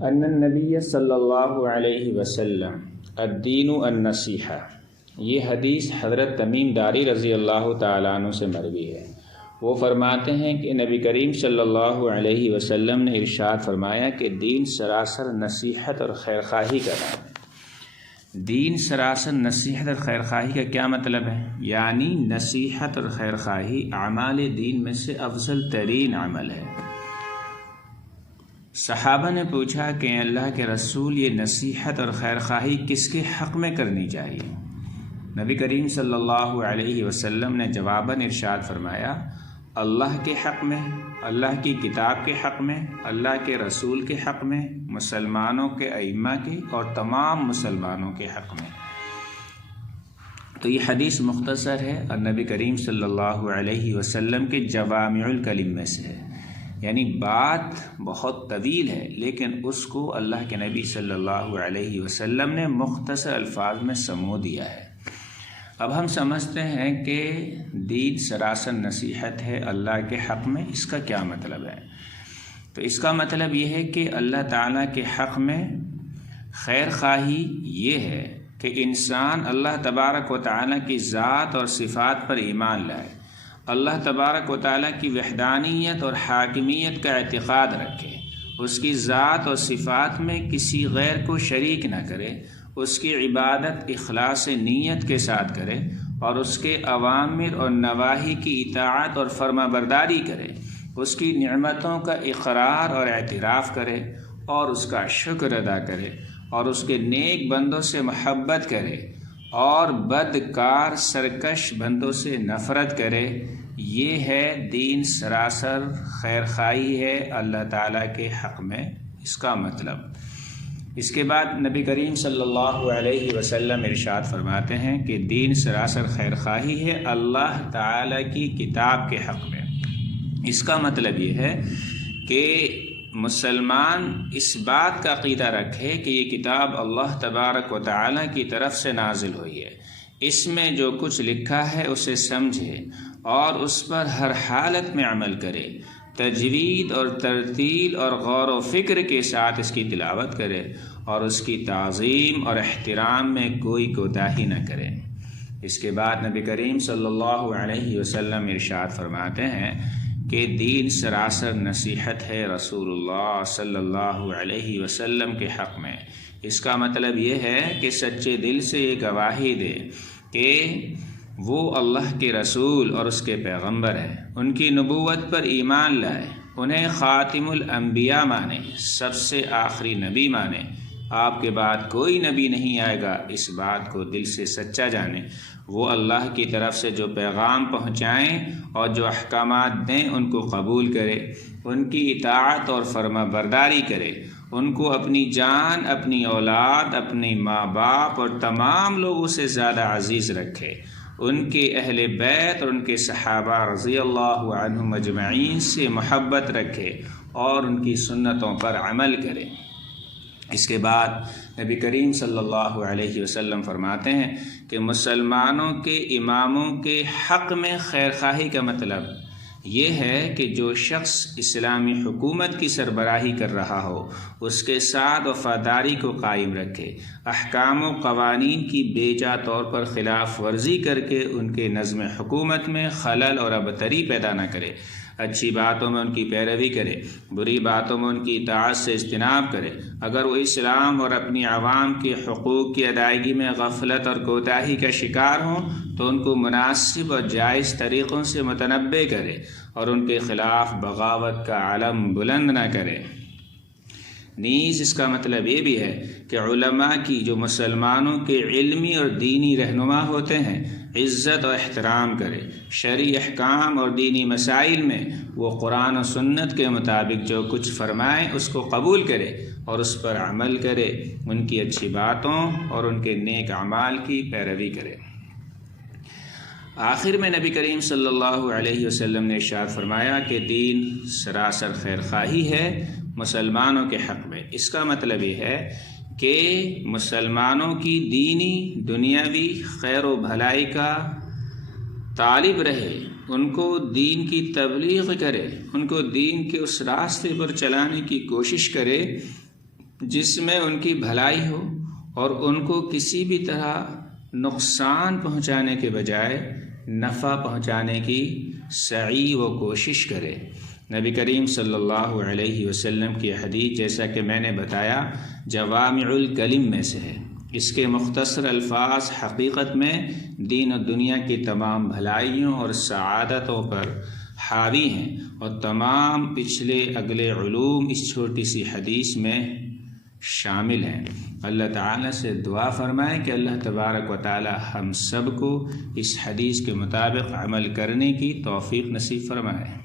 ان النبی صلی اللہ علیہ وسلم الدین النصیحہ، یہ حدیث حضرت تمیم داری رضی اللہ تعالیٰ عنہ سے مروی ہے۔ وہ فرماتے ہیں کہ نبی کریم صلی اللہ علیہ وسلم نے ارشاد فرمایا کہ دین سراسر نصیحت اور خیرخواہی کا نام ہے۔ دین سراسر نصیحت اور خیرخواہی کا کیا مطلب ہے؟ یعنی نصیحت اور خیرخواہی اعمال دین میں سے افضل ترین عمل ہے۔ صحابہ نے پوچھا کہ اللہ کے رسول، یہ نصیحت اور خیرخواہی کس کے حق میں کرنی چاہیے؟ نبی کریم صلی اللہ علیہ وسلم نے جواباً ارشاد فرمایا، اللہ کے حق میں، اللہ کی کتاب کے حق میں، اللہ کے رسول کے حق میں، مسلمانوں کے ائمہ کے اور تمام مسلمانوں کے حق میں۔ تو یہ حدیث مختصر ہے اور نبی کریم صلی اللہ علیہ وسلم کے جوامع الکلم میں سے ہے، یعنی بات بہت طویل ہے لیکن اس کو اللہ کے نبی صلی اللہ علیہ وسلم نے مختصر الفاظ میں سمو دیا ہے۔ اب ہم سمجھتے ہیں کہ دین سراسر نصیحت ہے اللہ کے حق میں، اس کا کیا مطلب ہے؟ تو اس کا مطلب یہ ہے کہ اللہ تعالیٰ کے حق میں خیر خواہی یہ ہے کہ انسان اللہ تبارک و تعالیٰ کی ذات اور صفات پر ایمان لائے، اللہ تبارک و تعالیٰ کی وحدانیت اور حاکمیت کا اعتقاد رکھے، اس کی ذات اور صفات میں کسی غیر کو شریک نہ کرے، اس کی عبادت اخلاص نیت کے ساتھ کرے اور اس کے اوامر اور نواہی کی اطاعت اور فرما برداری کرے، اس کی نعمتوں کا اقرار اور اعتراف کرے اور اس کا شکر ادا کرے اور اس کے نیک بندوں سے محبت کرے اور بدکار سرکش بندوں سے نفرت کرے۔ یہ ہے دین سراسر خیرخواہی ہے اللہ تعالیٰ کے حق میں، اس کا مطلب۔ اس کے بعد نبی کریم صلی اللہ علیہ وسلم ارشاد فرماتے ہیں کہ دین سراسر خیرخواہی ہے اللہ تعالیٰ کی کتاب کے حق میں۔ اس کا مطلب یہ ہے کہ مسلمان اس بات کا عقیدہ رکھے کہ یہ کتاب اللہ تبارک و تعالیٰ کی طرف سے نازل ہوئی ہے، اس میں جو کچھ لکھا ہے اسے سمجھے اور اس پر ہر حالت میں عمل کرے، تجوید اور ترتیل اور غور و فکر کے ساتھ اس کی تلاوت کرے اور اس کی تعظیم اور احترام میں کوئی کوتاہی نہ کرے۔ اس کے بعد نبی کریم صلی اللہ علیہ وسلم ارشاد فرماتے ہیں کہ دین سراسر نصیحت ہے رسول اللہ صلی اللہ علیہ وسلم کے حق میں۔ اس کا مطلب یہ ہے کہ سچے دل سے یہ گواہی دے کہ وہ اللہ کے رسول اور اس کے پیغمبر ہیں، ان کی نبوت پر ایمان لائے، انہیں خاتم الانبیاء مانے، سب سے آخری نبی مانے، آپ کے بعد کوئی نبی نہیں آئے گا، اس بات کو دل سے سچا جانے، وہ اللہ کی طرف سے جو پیغام پہنچائیں اور جو احکامات دیں ان کو قبول کرے، ان کی اطاعت اور فرما برداری کرے، ان کو اپنی جان، اپنی اولاد، اپنے ماں باپ اور تمام لوگوں سے زیادہ عزیز رکھے، ان کے اہل بیت اور ان کے صحابہ رضی اللہ عنہم اجمعین سے محبت رکھے اور ان کی سنتوں پر عمل کرے۔ اس کے بعد نبی کریم صلی اللہ علیہ وسلم فرماتے ہیں کہ مسلمانوں کے اماموں کے حق میں خیرخواہی کا مطلب یہ ہے کہ جو شخص اسلامی حکومت کی سربراہی کر رہا ہو اس کے ساتھ وفاداری کو قائم رکھے، احکام و قوانین کی بیجا طور پر خلاف ورزی کر کے ان کے نظم حکومت میں خلل اور ابتری پیدا نہ کرے، اچھی باتوں میں ان کی پیروی کرے، بری باتوں میں ان کی اطاعت سے اجتناب کرے، اگر وہ اسلام اور اپنی عوام کے حقوق کی ادائیگی میں غفلت اور کوتاہی کا شکار ہوں تو ان کو مناسب اور جائز طریقوں سے متنبہ کرے اور ان کے خلاف بغاوت کا علم بلند نہ کرے۔ نیز اس کا مطلب یہ بھی ہے کہ علماء کی جو مسلمانوں کے علمی اور دینی رہنما ہوتے ہیں عزت و احترام کرے، شرعی احکام اور دینی مسائل میں وہ قرآن و سنت کے مطابق جو کچھ فرمائیں اس کو قبول کرے اور اس پر عمل کرے، ان کی اچھی باتوں اور ان کے نیک اعمال کی پیروی کرے۔ آخر میں نبی کریم صلی اللہ علیہ وسلم نے ارشاد فرمایا کہ دین سراسر خیرخواہی ہے مسلمانوں کے حق میں۔ اس کا مطلب یہ ہے کہ مسلمانوں کی دینی دنیاوی خیر و بھلائی کا طالب رہے، ان کو دین کی تبلیغ کرے، ان کو دین کے اس راستے پر چلانے کی کوشش کرے جس میں ان کی بھلائی ہو اور ان کو کسی بھی طرح نقصان پہنچانے کے بجائے نفع پہنچانے کی سعی و کوشش کرے۔ نبی کریم صلی اللہ علیہ وسلم کی حدیث جیسا کہ میں نے بتایا جوامع الکلم میں سے ہے۔ اس کے مختصر الفاظ حقیقت میں دین و دنیا کی تمام بھلائیوں اور سعادتوں پر حاوی ہیں، اور تمام پچھلے اگلے علوم اس چھوٹی سی حدیث میں شامل ہیں۔ اللہ تعالیٰ سے دعا فرمائیں کہ اللہ تبارک و تعالیٰ ہم سب کو اس حدیث کے مطابق عمل کرنے کی توفیق نصیب فرمائے۔